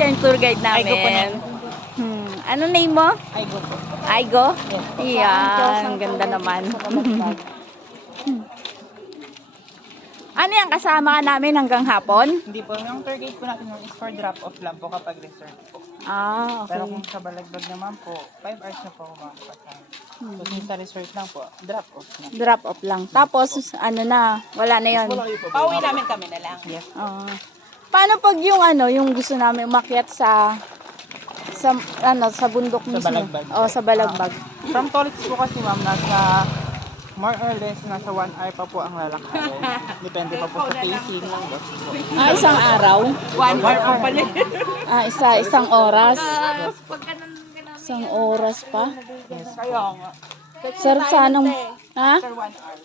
siya yung tour guide namin. Aigo po na yun. Ano name mo? Aigo po. Aigo? Yes po. Yan, ang ganda naman. Ano yan, kasama ka namin hanggang hapon? Hindi po, yung tour guide po natin is for drop-off lang po kapag resort po. Ah, okay. Pero kung sa Balagbag naman po, 5 hours na po ako makakasama. So, since sa resort lang po, drop-off na. Drop off lang. Tapos, ano na, wala na yon. Pauwi namin kami na lang. Yes. Paano pag yung ano, yung gusto namin umakyat sa sa bundok Sa mismo? Balagbag. Sa Balagbag. From Tolits po kasi ma'am, nasa more or less, nasa 1 hour pa po ang lalakarin. Depende pa po sa pacing ng bus po. Isang araw? 1 hour pa pala. Isang oras? Isang oras pa? Yes, kaya nga. Sarap sanang, ha? After 1 hour.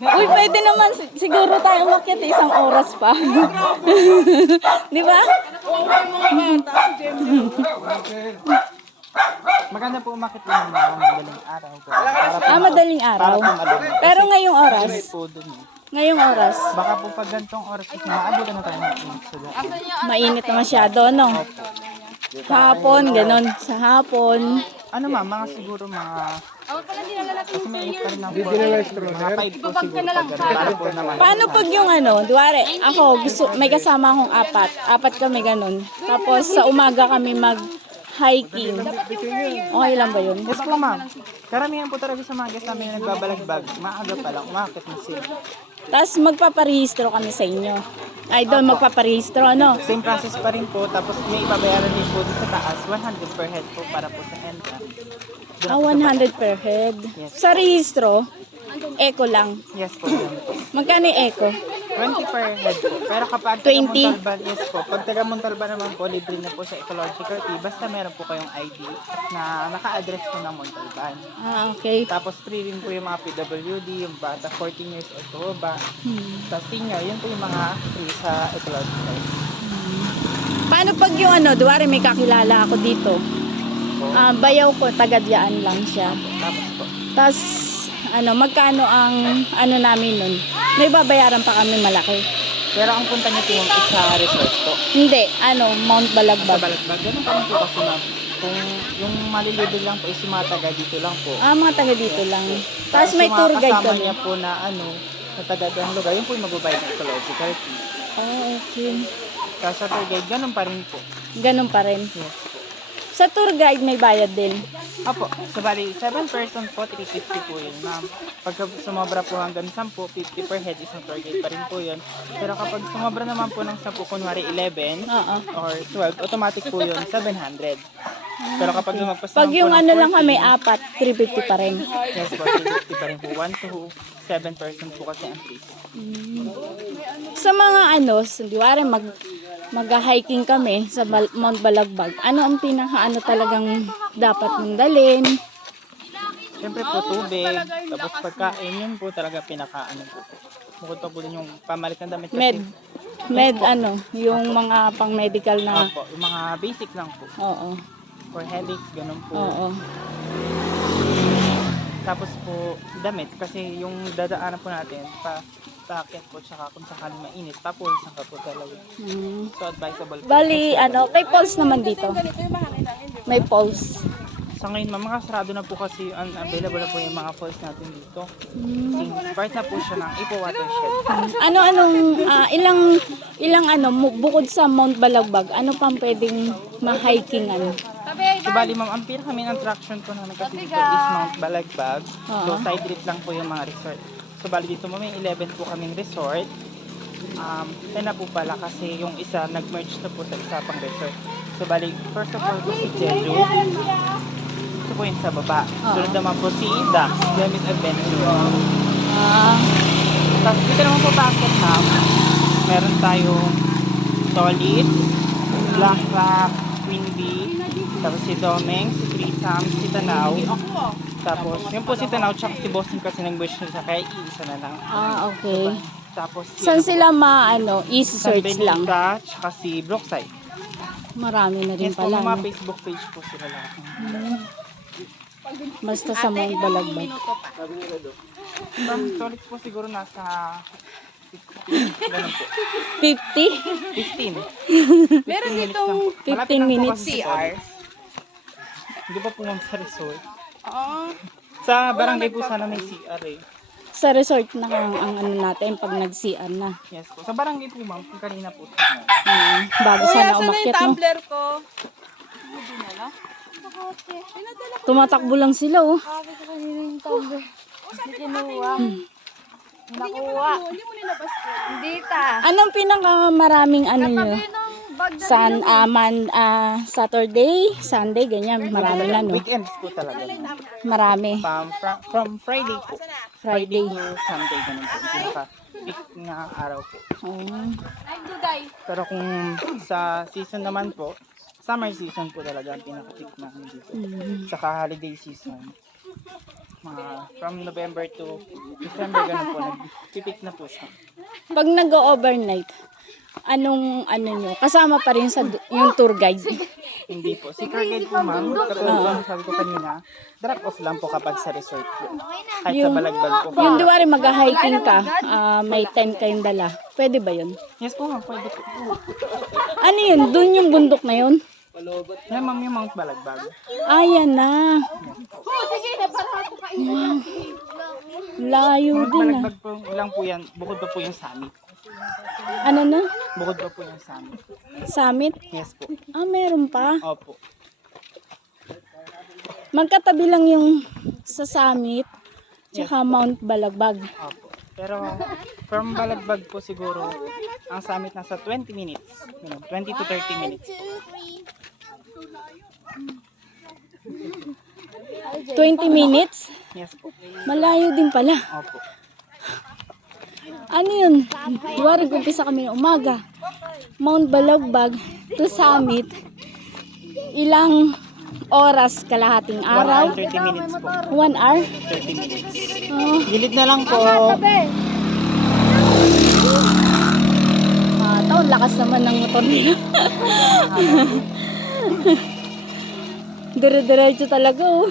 Uy, pwede naman siguro tayo umakyat isang oras pa. Di ba? Maganda po umakit lang ng madaling araw po. Madaling araw. Para po madaling. Pero ngayong oras? Kasi po dun eh. Ngayong oras? Baka po pag gantong oras kasi maabutan na tayo ng init sila. Mainit na masyado, no? Hapon, ganun. Sa hapon. Ano ma'am, mga siguro mga... Kasi may init pa rin ng po. Mga 5 po siguro pag gano'n. Para po naman. Paano pag yung ano, duwari, ako, may kasama akong apat kami ganun. Tapos sa umaga kami mag-hiking. Okay lang ba yun? Yes po ma'am. Karamihan po talaga sa mga guests namin yung nagbabalagbag. Maaga pa lang, umakit na sila. Tapos magpaparehistro kami sa inyo. Ay, doon magpaparehistro, ano? Same process pa rin po. Tapos may ibabayaran din po dun sa taas. 100 per head po para po sa entrance. 100 per head. Yes. Sa rehistro, eco lang. Yes po. Yun po. Magkano yung eco? 20 per head po. Pero kapag 20? taga Montalban, yes po. Pag taga Montalban naman po, libre na po sa ecological tea. Basta meron po kayong ID na naka-address po ng Montalban. Okay. Tapos free rin po yung mga PWD, yung bata 14 years old po ba. Tapos senior, yun po yung mga free sa ecological. Paano pag yung ano, duwari may kakilala ako dito. Bayaw ko, taga-diyaan lang siya. Tapos po. Tapos, magkano ang ano namin nun? May babayaran pa kami malaki. Pero ang punta niyo po yung isa resort po. Hindi, Mount Sa Balagbag. Balagbag, ganun pa rin po kasi ma'am. Kung yung malilibre lang po is yung mga taga dito lang po. Mga taga dito lang. Tapos may tour guide kasama kami. niya po na sa taga ng lugar, yun po yung magbabayad ng ecological fee. Okay. Tapos sa tour guide, ganun pa rin po. Ganun pa rin. Yes po. Sa tour guide may bayad din. Opo, so bali, 7 person po, 350 po yun, ma'am. Pagka sumobra po hanggang 10, 50 per head, isang tour guide pa rin po yun. Pero kapag sumobra naman po ng 10, kunwari 11 or 12, automatic po yun, 700. Pero kapag lumagpas Pag naman yung po ng ano lang 14, kami, 4, 350 pa rin. yes po, 350 pa rin po. 1 to 7 person po kasi ang free. Sa mga diwari mag-hiking kami sa Mount Balagbag. Ano ang talagang dapat mong dalhin? Siyempre po tubig, tapos pagkain, yun po talaga pinakaano po. Bukod pa po din yung pamalit ng damit kasi. Yung mga pang-medical na. Opo, yung mga basic lang po. Oo. For headaches, ganun po. Oo. Tapos po, damit, kasi yung dadaanan po natin, paakyat po, tsaka kung sakali mainit, papulisan ka po talaga. So, advisable po. Bali, may pulse naman dito. May pulse. Sa ngayon, ma'am, sarado na po kasi available na po yung mga falls natin dito. Since part na po siya ng Ipo Watershed. Bukod sa Mount Balagbag, ano pang pwedeng ma-hikingan? So, bali, ma'am, ang pinaka main attraction po namin kasi dito is Mount Balagbag. So, side trip lang po yung mga resort. So, bali dito, ma'am, may 11 po kaming resort. 10 na po pala kasi yung isa nag-merge na po sa isa pang resort. So, bali, first of all po si Jeju. Ito po yung sa baba. Sunod naman po si Dax, Demis Adventure. Tapos dito naman po bakit na meron tayong Tolits, Black Rock, Queen Bee, tapos si Domeng, si Trisam, si Tanaw. Tapos yun po si Tanaw tsaka si Boston kasi nag-merge na siya kaya iisa na lang. Okay. Tapos Saan sila easy search lang? Benita, tsaka si Brookside. Marami na rin Yes po, pala. mga No? Facebook page po sila lahat. Basta sa Mount Balagbag. Ang Tolits po siguro nasa Ganun po. 50? 15. Meron 15 ditong minutes lang po. 15 Malapit lang po minutes. kasi sa CR. Tolis. Hindi pa po ma'am sa resort. Oo. Sa barangay po sana may CR eh. Sa resort na ang ano natin pag nag-CR na. Yes po. Sa barangay po ma'am, kung kanina po sa Bago Kuya, sana saan na yung umakyat, no? tumbler ko? Tumatakbo lang sila, oh. Sabi ko kanina yung tumbler. Hindi kinuha. Nakuha. Hindi mo nilabas ko. Hindi ta. Anong pinakamaraming ano nyo? Tabi ng bag na San, Saturday, Sunday, ganyan. Marami na, no? weekends po talaga. ma'am. Marami. From Friday po. Friday. to Sunday ganun po. Pinaka-peak na araw po. Oh. Pero kung sa season naman po, summer season po talaga ang pinaka-peak namin dito. Saka holiday season. Mga from November to December ganun po, nag-peak na po siya. Pag nag-overnight, anong ano nyo? Kasama pa rin sa yung tour guide. Hindi po. Si tour guide po ma'am, katulad ng sabi ko kanina, drop off lang po kapag sa resort po. Kahit sa Balagbag po. Yung diwari mag-hiking ka, may tent kayong dala. Pwede ba yun? Yes po ma'am, pwede po. Ano yun? Doon yung bundok na yun? Yan ma'am yung Mount Balagbag. Ayan na. Layo Mount din ah. Balagbag po lang po yan, bukod pa po yung summit. Ano na? Bukod pa po yung summit. Summit? Yes po. Meron pa. Opo. Magkatabi lang yung sa Summit tsaka Mount Balagbag. Opo. Pero from Balagbag po siguro, ang summit nasa 20 minutes. 20 to 30 minutes po. 20 minutes? Yes po. Malayo din pala. Opo. Ano yun? Diwari, umpisa kami ng umaga. Mount Balagbag to Summit. Ilang oras kalahating 1 hour araw? 30 minutes po. 1 hour? 30 minutes. Oh, Gilid na lang po. taon, lakas naman ng motor nila. Dire-diretso talaga, oh.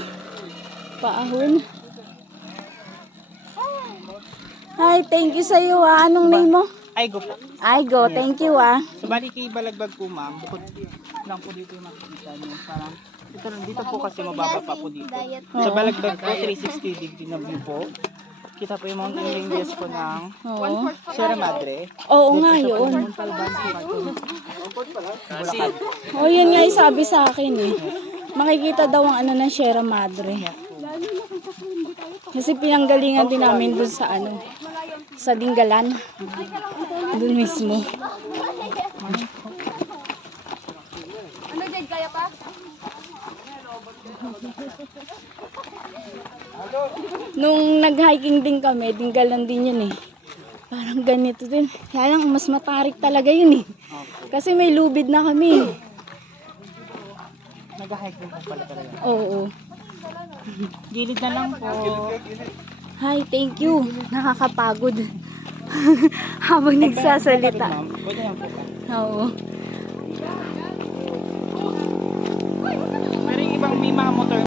Paahon. Hi, thank you sa iyo, ah. Anong name mo? Ay, go po. I go, thank you, ah. So, bali kay Balagbag po ma'am, bukod lang po dito yung makikita niyo. Parang, dito po kasi mababa pa po dito. Sa Balagbag po, 360 degree na view po. Kita po yung mountain ranges po ng Oo. Sierra Madre. Oo nga, yun. Bulacan. Oh, yun nga yung sabi sa akin, eh. Makikita daw ang ano ng Sierra Madre. Kasi pinanggalingan din namin dun sa ano, sa Dingalan. Dun mismo. Ano dyan, kaya pa? Nung nag-hiking din kami, Dingalan din yun eh. Parang ganito din. Kaya lang, mas matarik talaga yun eh. Kasi may lubid na kami. Nag-hike din po pala talaga. Oo. Gilid na lang po. Hi, thank you. Nakakapagod. Habang nagsasalita. Ma'am, pwede lang po ba? Oo. Pero yung ibang may mga motor